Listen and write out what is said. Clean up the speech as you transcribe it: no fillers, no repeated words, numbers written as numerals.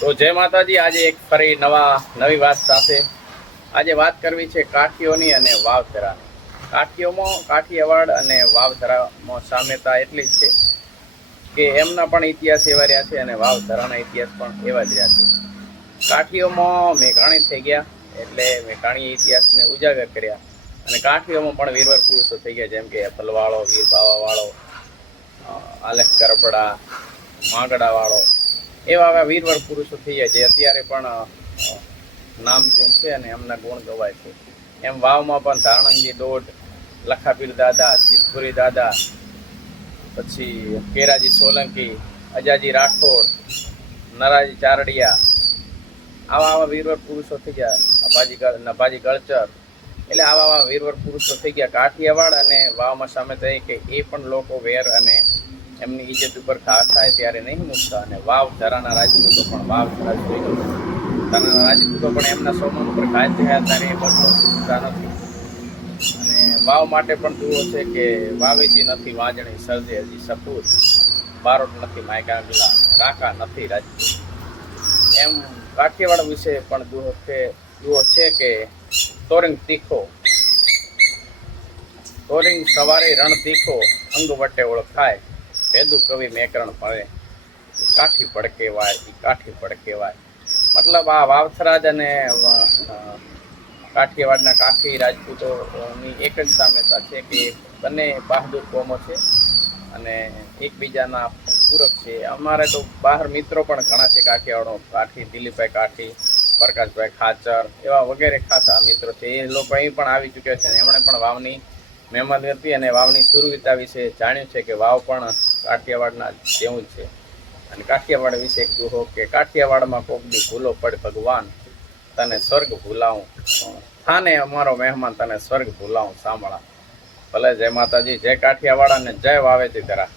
તો જય માતાજી। આજે એક ફરી નવી વાત સાથે આજે વાત કરવી છે કાઠીઓની અને વાવથરાની। કાઠીઓમાં કાઠિયાવાડ અને વાવથરામાં સામ્યતા એટલી જ છે કે એમના પણ ઇતિહાસ એવા રહ્યા છે અને વાવથરાના ઇતિહાસ પણ એવા જ રહ્યા છે। કાઠીઓમાં મેઘાણી થઈ ગયા એટલે મેઘાણીએ ઇતિહાસને ઉજાગર કર્યા અને કાઠીઓમાં પણ વીરવર પુરુષો થઈ ગયા, જેમ કે ફલવાળો, વીર બાવાવાળો, આલેખ કરબડા, માગડાવાળો, એવા વીરવર પુરુષો થઈ જાય જે અત્યારે પણ નામચીન છે અને એમના ગુણ ગવાય છે। એમ વાવમાં પણ ધારણજી દોડ, લખાપીર દાદા, સિદ્ધપુરી દાદા, પછી કેરાજી સોલંકી, અજાજી રાઠોડ, નરાજી ચારડિયા, આવા વીરવર પુરુષો થઈ ગયા। નભાજી ગળચર, એટલે આવા વીરવર પુરુષો થઈ ગયા। કાઠિયાવાડ અને વાવમાં સામે થઈ કે એ પણ લોકો વેર અને એમની ઇજ્જત ઉપર ઘા થાય ત્યારે નહીં મૂકતા, અને વાવથરાના રાજપૂતો પણ રાજપૂતો પણ એમના સોમન ઉપર ઘા થયા ત્યારે એ બદલો ચૂકતા નથી। અને વાવ માટે પણ દુઓ છે કે વાવેજી નથી વાંજણી, સર્જે હજી સપૂત, બારોટ નથી માયકાગલા, રાકા નથી રાજપૂત। એમ કાઠિયાવાડ વિશે પણ દુઓ છે કે તોરિંગ તીખો, તોરિંગ સવારે રણ તીખો, અંગ વટે ઓળખાય, ભેદુ કવિ મેકરણ ભણે, કાઠી પડકેવાય, કાઠી પડકેવાય। મતલબ આ વાવથરાજ અને કાઠિયાવાડના કાઠી રાજપૂતોની એક જ સામ્યતા છે કે બંને બહાદુર કોમો છે અને એકબીજાના પૂરક છે। અમારે તો બહાર મિત્રો પણ ઘણા છે કાઠિયાવાડો, કાઠી દિલીપભાઈ કાઠી, પ્રકાશભાઈ ખાચર, એવા વગેરે ખાસા મિત્રો છે। એ લોકો અહીં પણ આવી ચૂક્યા છે અને એમણે પણ વાવની મહેમાન હતી અને વાવની સુરવીરતા વિશે જાણ્યું છે કે વાવ પણ કાઠિયાવાડના જેવું છે। અને કાઠિયાવાડ વિશે એક દુહો કે કાઠિયાવાડમાં કોક દી ભૂલો પડ ભગવાન, તને સ્વર્ગ ભૂલાવું, થાને અમારો મહેમાન તને સ્વર્ગ ભૂલાવું સાંભળા। ભલે જય માતાજી, જય કાઠિયાવાડ અને જય વાવેતી ધરા।